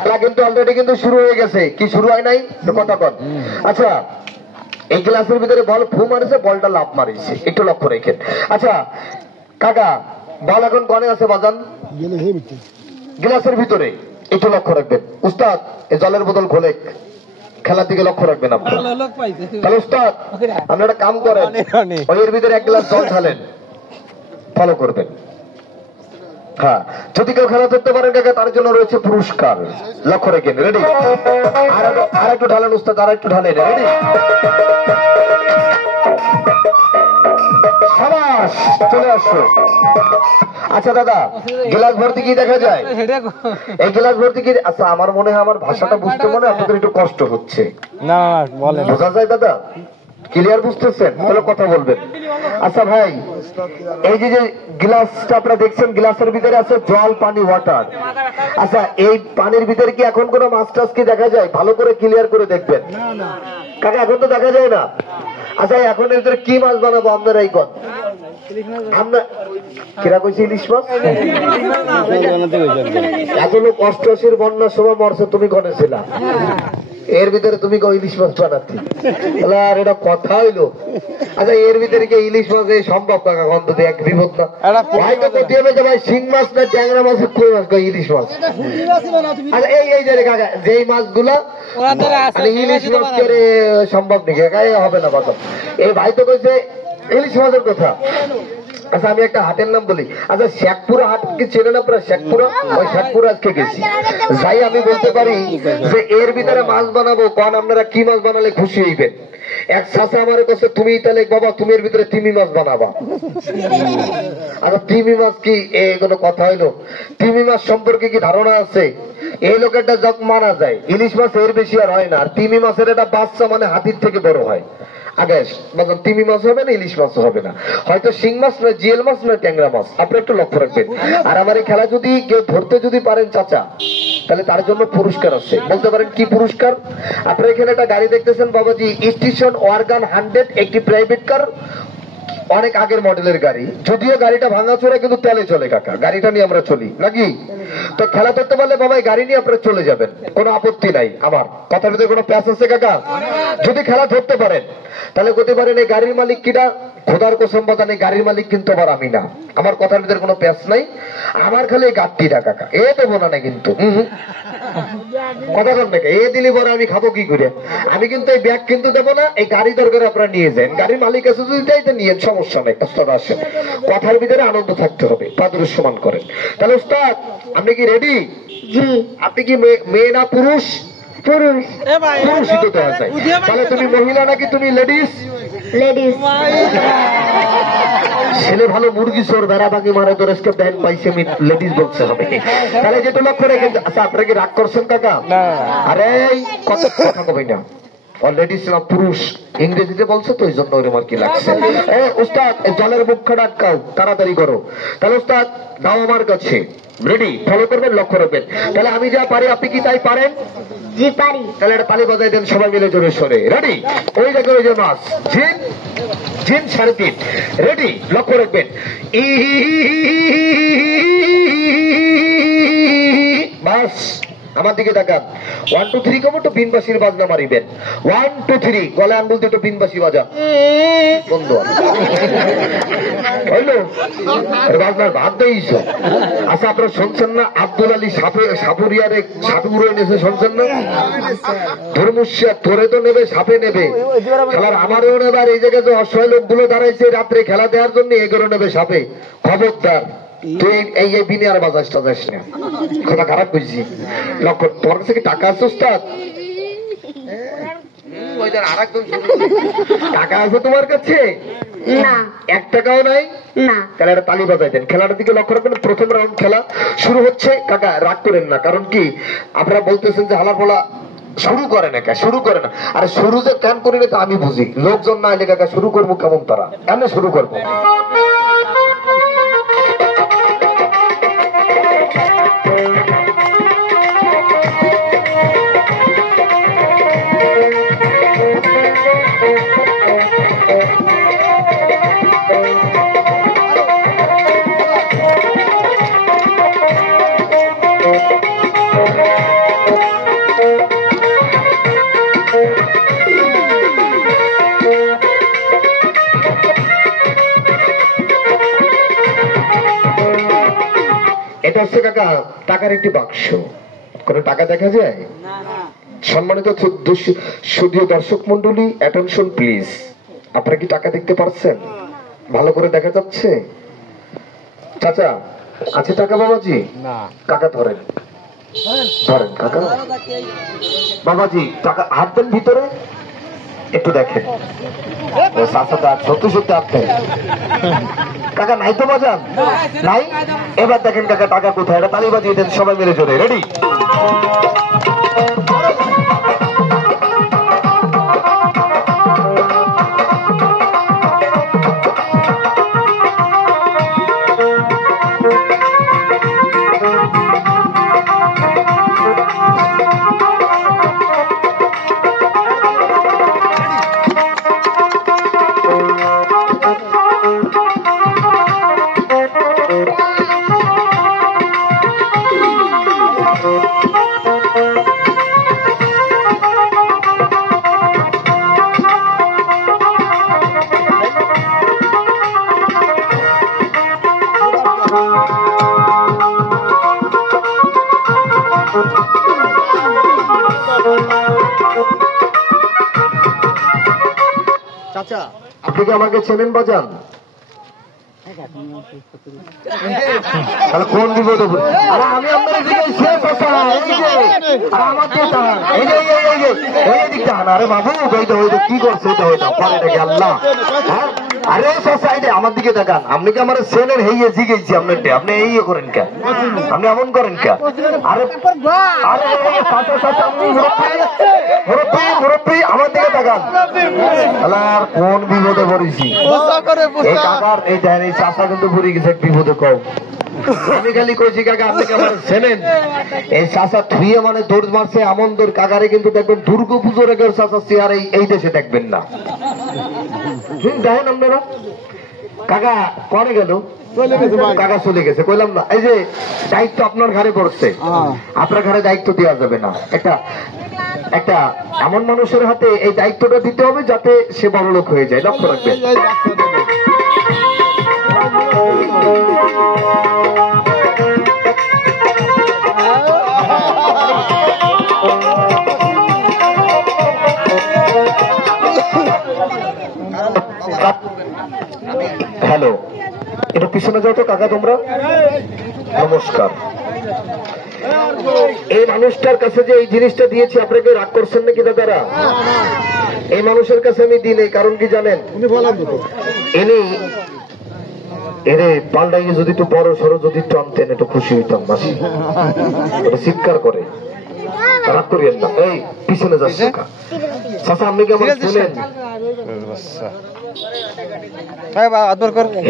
খেলা কিন্তু অলরেডি কিন্তু শুরু হয়ে গেছে, কি শুরু হয় নাই কথা কন। আচ্ছা এই গ্লাসের ভিতরে বল ফু মারেছে, বলটা লাভ মারিছে, একটু লক্ষ্য রেখেন। আচ্ছা কাকা বল এখন কনে আছে বাজান? গ্লাসের ভিতরে, একটু লক্ষ্য রাখবেন। উস্তাদ এই জলের বোতল খোলে, খেলার দিকে লক্ষ্য রাখবেন আপনি। তাহলে উস্তাদ আপনি একটা কাম করেন, ওই ভিতরে এক গ্লাস জল ঢালেন, ফলো করবেন। হ্যাঁ যদি কেউ খেলা ধরতে পারেন কাকা তার জন্য রয়েছে পুরস্কার, লক্ষ্য রেখেন। রেডি? আর একটু ঢালেন উস্তাদ, আর একটু ঢালেন। রেডি? সাবাস, চলে আসো। আচ্ছা দাদা গ্লাস ভর্তি কি দেখা যায়? এই গ্লাস ভর্তি কি? আচ্ছা আমার মনে হয় আমার ভাষাটা বুঝতে মনে আপনাদের একটু কষ্ট হচ্ছে না, বলেন বোঝা যায় দাদা? ক্লিয়ার বুঝতেছেন? তাহলে কথা বলবেন। আচ্ছা ভাই এই যে যে গ্লাসটা আপনারা দেখছেন, গ্লাসের ভিতরে আছে জল, পানি, ওয়াটার। আচ্ছা এই পানির ভিতরে কি এখন কোনো মাছ টাছ কি দেখা যায়? ভালো করে ক্লিয়ার করে দেখবেন কাকা, এখন তো দেখা যায় না। আচ্ছা এখন এর ভিতরে কি মাছ বানাবো আপনারা এই কথা? আমরা কিরা কইছি ইলিশ মাছ। এত লোক অষ্টআশির বন্যার সময় মরছে, তুমি কনেছিলা এর ভিতরে তুমি ইলিশ মাছ বানাচ্ছি, আর এটা কথা হইলো? আচ্ছা এর ভিতরে কি ইলিশ মাছ এই সম্ভব কাকা? অন্তত এক বিপদ না ভাই, তো কতি হবে যে ভাই শিং মাছ না ট্যাংরা মাছ, কই মাছ, ইলিশ মাছ। আচ্ছা এই যে কাকা যেই মাছগুলা ইলিশ মাছ করে সম্ভব নাকি? হবে না কথা। এই ভাই তো কইছে ইলিশ মাছের কথা। আচ্ছা আমি একটা হাটের নাম বলি। আচ্ছা শেখপুরা হাট কি চেনেন আপনারা? শেখপুরা, ওই শেখপুরা আজকে গেছি, যাই আমি বলতে পারি যে এর ভিতরে মাছ বানাবো, কোন আপনারা কি মাছ বানালে খুশি হইবেন? এক চাচা আমার কাছে তুমি তাহলে বাবা তুমি এর ভিতরে তিমি মাছ বানাবা। আচ্ছা তিমি মাছ কি কোনো কথা হইলো? তিমি মাছ সম্পর্কে কি ধারণা আছে? এই লোকেরটা যক মানা যায়, ইলিশ মাছ এর বেশি আর হয় না। আর তিমি মাছের একটা বাচ্চা মানে হাতির থেকে বড় হয়। আগে তিমি মাছ হবে না, ইলিশ মাছ হবে না, হয়তো শিং মাছ নয়, জিয়েল মাছ নয়, ট্যাংরা মাছ। আপনি একটু লক্ষ্য রাখবেন। আর আমার এই খেলা যদি কেউ ধরতে যদি পারেন চাচা, তাহলে তার জন্য পুরস্কার আছে। বলতে পারেন কি পুরস্কার? আপনার এখানে একটা গাড়ি দেখতেছেন বাবাজি, স্টেশন ওয়াগন 100, একটি প্রাইভেট কার, অনেক আগের মডেলের গাড়ি, যদিও গাড়িটা ভাঙাচোরা কিন্তু তেলে চলে কাকা, গাড়িটা নিয়ে আমরা চলি নাকি? তো খেলা করতে পারলে বাবা গাড়ি নিয়ে আপনারা চলে যাবেন, কোনো আপত্তি নাই। আমার কথার ভিতরে কোনো প্যাচ আছে কাকা? যদি খেলা ধরতে পারেন তাহলে করতে পারেন। এই গাড়ির মালিক কিনা? খোদার কসম বাজান এই গাড়ির মালিক কিন্তু আবার আমি না। আমার কথার ভিতরে কোনো প্যাচ নাই, আমার খালি এই গাড়িটা কাকা, এ দেবো না কিন্তু। কথা বল নাকি? এ দিলি বড় আমি খাবো কি করে? আমি কিন্তু এই ব্যাগ কিন্তু দেবো না, এই গাড়ি দরকার আপনারা নিয়ে যান, গাড়ির মালিক আছে যদি দেয় তো নিয়ে, সমস্যা নেই। ওস্তাদ আসেন, কথার ভিতরে আনন্দ থাকতে হবে, পাদুর সমান করেন। তাহলে ওস্তাদ আপনি কি রেডি? জি। আপনি কি মেয়ে না পুরুষ? পুরুষ। পুরুষই তো দেওয়া যায়। তাহলে তুমি মহিলা নাকি তুমি লেডিস? লেডিস। ছেলে ভালো মুরগি চোর বেড়া ভাঙি মারে তো রেস্কে ব্যান পাইছে, আমি লেডিস বলতে হবে। তাহলে যেটা লক্ষ্য রেখে। আচ্ছা আপনারা কি রাগ করছেন কাকা? আরে কত কথা কবি না, লেডিস না পুরুষ ইংরেজিতে বলছে তো, এই জন্য ওরকম আর কি লাগছে। উস্তাদ জলের মুখটা আটকাও, তাড়াতাড়ি করো। তাহলে উস্তাদ দাও আমার কাছে, রেডি? ফলো করবেন, লক্ষ্য রাখবেন। তাহলে আমি যা পারি আপনি কি তাই পারেন? জি পারি। তাহলে একটা তালি বাজাই দেন সবাই মিলে জোরে সরে। রেডি? ওই দেখো ওই যে মাছ জিন, জিন 3.5। রেডি? লক্ষ্য রাখবেন। বাস আমার দিকে তাকান। 1 2 3 কমো তো বিনবাসীর বাজনা মারিবেন। 1 2 3 গলায় আঙ্গুল দিয়ে একটু বিনবাসী বাজা বন্ধু হইলো, বাজনার ভাত দিয়েছ। আচ্ছা আপনারা শুনছেন না আব্দুল আলী সাপুরিয়ারে সাপে উড়ে এনেছে, শুনছেন না? ধর্মুষ্যা তোরে তো নেবে, সাপে নেবে, খেলার আমারও নেবে। আর এই জায়গায় যে অসহায় লোকগুলো দাঁড়াইছে রাত্রে খেলা দেওয়ার জন্য, এগুলো নেবে সাপে। খবরদার তুই এই বিনে আর বাজাসটা যাস না, কথা খারাপ বুঝছি। লক্ষ্য তোমার কাছে কি টাকা আছে ওস্তাদ? টাকা আছে তোমার কাছে? না, 1 টাকাও নাই। না। তাহলে একটা তালি বাজাই দেন। খেলাটার দিকে লক্ষ্য রাখবেন। প্রথম রাউন্ড খেলা শুরু হচ্ছে। কাকা রাগ করেন না, কারণ কি আপনারা বলতেছেন যে হালার বলা শুরু করে না, শুরু করে না। আরে শুরু যে কেন করি না তা আমি বুঝি, লোকজন না এলে কাকা শুরু করবো কেমন, তারা কেন শুরু করবো। এটা হচ্ছে কাকা টাকার একটি বাক্স। কোনো টাকা দেখা যায়? সম্মানিত সুধীয় দর্শক মন্ডলী, অ্যাটেনশন প্লিজ। আপনারা কি টাকা দেখতে পাচ্ছেন? ভালো করে দেখা যাচ্ছে? চাচা আছে টাকা বাবাজি? না। কাকা ধরেন ধরেন কাকা। বাবাজি টাকা হাত দেন ভিতরে, একটু দেখেন। সত্যি সত্যি আপনি কাকা নাই তো বাজান নাই। এবার দেখেন কাকা টাকা কোথায়, এটা তালি বাজিয়ে দেন সবাই মিলে জোরে। রেডি? চাচা আপনি কি আমাকে চেনেন বাজান? কোন বিপদে? আরে আমি আপনার আরে বাবু কি করছে আল্লাহ? আরে আমার দিকে দেখান। আপনি কি আমার চেনেন? হেয়ে জিগেছি আপনার, আপনি এই করেন কেন? আপনি এমন করেন কেন? আরে আরে মুরব্বী আমার দিকে দেখান। আর কোন বিপদে পড়েছি? এই কাকার এই দেন এই চাষা কিন্তু পড়ে গেছে বিপদে। কম আমি খালি কইছি কাকা আপনি কি আমার চেনেন? এই চাষা থুয়ে মানে দৌড় মারছে এমন দৌড়। কাকারে কিন্তু দেখবেন দুর্গা পুজোর আগের চাষা চেয়ার এই দেশে দেখবেন না। দেখেন আপনারা কাকা করে গেল, কাকা চলে গেছে। কইলাম না এই যে দায়িত্ব আপনার ঘরে পড়ছে, আপনার ঘরে দায়িত্ব দেওয়া যাবে না। একটা এমন মানুষের হাতে এই দায়িত্বটা দিতে হবে যাতে সে বড়লোক হয়ে যায়। লক্ষ্য রাখবেন। হ্যালো, একটু পিছনে যাও তো কাকা তোমরা। নমস্কার। এই মানুষটার কাছে যে এই জিনিসটা দিয়েছি আপনাকে রাগ করছেন নাকি দাদারা? এই মানুষের কাছে আমি দিই নাই, কারণ কি জানেন? ইনি এরে পাল্টাইয়ে যদি একটু বড় সড়ো যদি টানতেন একটু খুশি হইতাম। মাসি চিৎকার করে, রাগ করিয়েন না। এই পিছনে যাচ্ছে চাচা আপনি কি আমার শুনেন?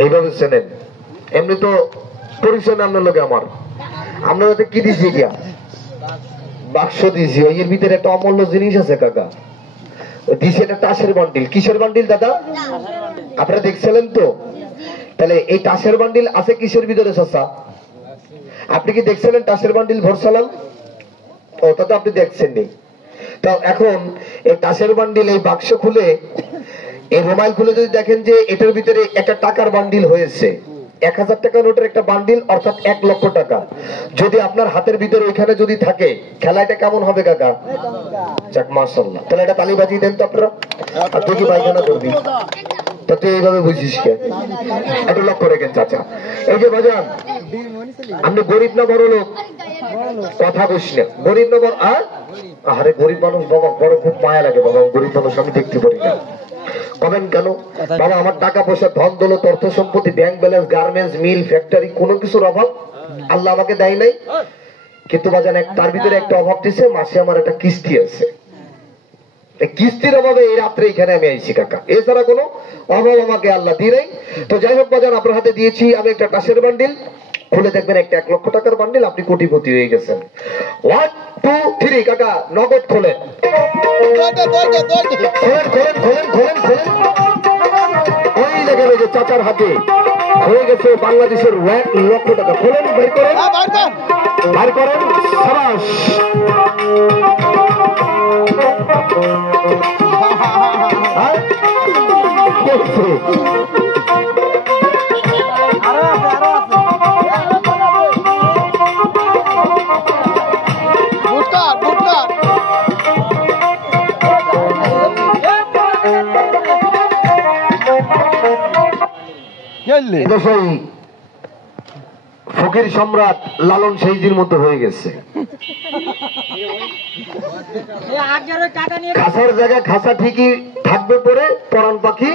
এইভাবে চেনেন? এমনি তো পরিচয় আপনার লোকে আমার। আপনার হাতে কি দিয়েছি? গিয়া বাক্স দিয়েছি, এর ভিতরে একটা অমূল্য জিনিস আছে কাকা। দিয়েছি একটা তাসের বান্ডিল। কিসের বান্ডিল দাদা? আপনারা দেখছিলেন তো? তাহলে এই তাসের বান্ডিল আছে কিসের ভিতরে চাচা? আপনি কি দেখছিলেন তাসের বান্ডিল ভরসালাম? ও তা তো আপনি দেখছেন নি। তো এখন এই তাসের বান্ডিল এই বাক্স খুলে এই রুমাল খুলে যদি দেখেন যে এটার ভিতরে একটা টাকার বান্ডিল হয়েছে, 1000 টাকা নোটের একটা বান্ডিল, অর্থাৎ 1 লক্ষ টাকা যদি আপনার হাতের ভিতরে ওইখানে যদি থাকে, খেলাটা কেমন হবে কাকা? যাক মাশাআল্লাহ। তাহলে এটা তালি বাজিয়ে দেন তো আপনারা। আর তুই কি পায়খানা করবি? তা তুই এইভাবে বুঝিস কে? একটু লক্ষ্য রেখেন চাচা। এই যে বাজান, আপনি গরিব না বড় লোক? কথা বলিস না। গরিব না বড়? আরে গরিব মানুষ বাবা, বড় খুব মায়া লাগে বাবা। গরিব মানুষ আমি দেখতে পারি না। কবেন কেন বাবা? আমার টাকা পয়সা, ধন দৌলত, অর্থ সম্পত্তি, ব্যাংক ব্যালেন্স, গার্মেন্টস, মিল, ফ্যাক্টরি, কোনো কিছুর অভাব আল্লাহ আমাকে দেয় নাই। কিন্তু বাজান তার ভিতরে একটা অভাব দিছে, মাসে আমার একটা কিস্তি আছে। কিস্তির অভাবে এই রাত্রে এখানে আমি আইছি কাকা, এছাড়া কোনো অভাব আমাকে আল্লাহ দিয়ে নাই। তো যাই হোক বাজান, আপনার হাতে দিয়েছি আমি একটা টাসের বান্ডিল। খুলে দেখবেন একটা 1 লক্ষ টাকার বান্ডিল। আপনি কোটিপতি হয়ে গেছেন। 1 2 3 কাকা নগদ খোলেন। ওই লেগে যে চাচার হাতে হয়ে গেছে বাংলাদেশের 1 লক্ষ টাকা। খোলেন, বের করেন, বার করেন। সাবাস। এটা সেই ফকির সম্রাট লালন সেইজির মতো হয়ে গেছে। খাসার জায়গায় খাসা ঠিকই থাকবে, পরে পরাণ পাখি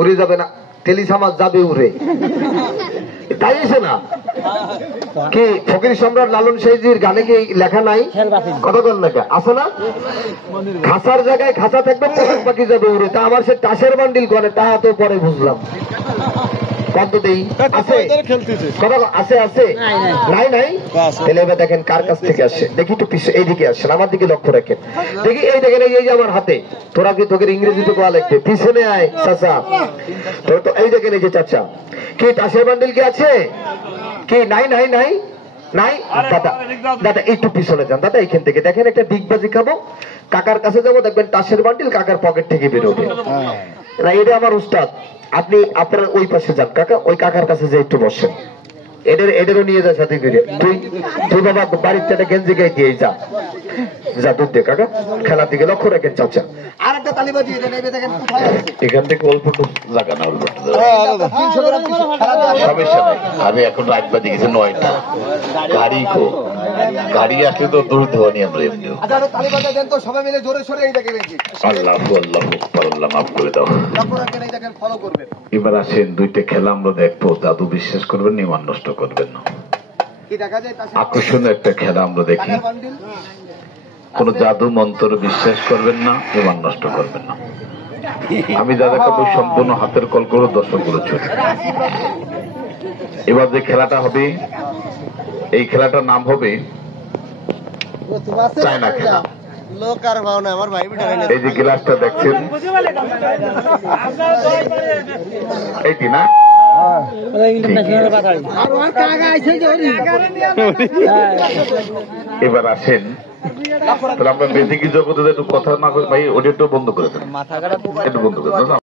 উড়ে যাবে না, টেলিসামাজ যাবে উড়ে, তাই আছে না কি? ফকির সম্রাট লালন সেইজির গানে কি লেখা নাই? কতক্ষণ লেখা আছে না? খাসার জায়গায় খাসা থাকবে, পরাণ পাখি যাবে উড়ে। তা আমার সে টাসের বান্ডিল করে, তা তো পরে বুঝলাম। দেখেন কার কাছ থেকে আসে, দেখি একটু এইদিকে আসেন, আমার দিকে লক্ষ্য রাখেন। দেখি এই দেখেন, এই যে আমার হাতে, তোরা কি তোকে ইংরেজিতে কোয়া লিখবে? পিছনে আয় চাচা, তোর তো এই দেখেন, এই যে চাচা, কি টাসের বান্ডিল কি আছে? কি নাই? নাই নাই নাই দাদা, দাদা একটু পিছনে যান দাদা, এইখান থেকে দেখেন একটা ডিগবাজি খাবো, কাকার কাছে যাবো, দেখবেন টাসের বান্ডিল কাকার পকেট থেকে বেরোবে না। এটা আমার উস্তাদ, আপনি আপনার ওই পাশে যান কাকা, ওই কাকার কাছে যে একটু বসেন, এদেরও নিয়ে যা সাথে করে। তুই বাবা বাড়িতে একটা গেঞ্জি গাই দিয়ে যা, যা দুধ দে কাকা, খেলার দিকে লক্ষ্য রাখেন চাচা। আর একটা তালি বাজিয়ে দেন, দেখেন এখান থেকে অল্প জায়গা না, অল্প সমস্যা নাই। আমি এখন রাত বাজে গেছি 9টা, গাড়ি কো গাড়ি আসলে তো দূর ধোয়ানি আমরা এমনি। তালি বাজিয়ে দেন তো সবাই মিলে জোরে সোরে, এই দেখেন আল্লাহু আল্লাহু আকবার, আল্লাহ মাফ করে দাও। লক্ষ্য রাখেন, এই দেখেন ফলো করবেন। এবার আসেন দুইটা খেলা আমরা দেখবো, দাদু বিশ্বাস করবেন না, ইমান নষ্ট করবেন না। আকর্ষণীয় একটা খেলা আমরা দেখি, কোন জাদু মন্ত্র বিশ্বাস করবেন না, ইমান নষ্ট করবেন না। আমি যা দেখাবো সম্পূর্ণ হাতের কল করে দর্শক করে চলি। এবার যে খেলাটা হবে, এই খেলাটার নাম হবে চায়না খেলা। এই যে গ্লাসটা দেখছেন, এইটি না? এবার আসেন, তাহলে আমরা বেদিক জগতে একটু কথা না করি ভাই, ওটা একটু বন্ধ করে দেন, একটু বন্ধ করে দেন।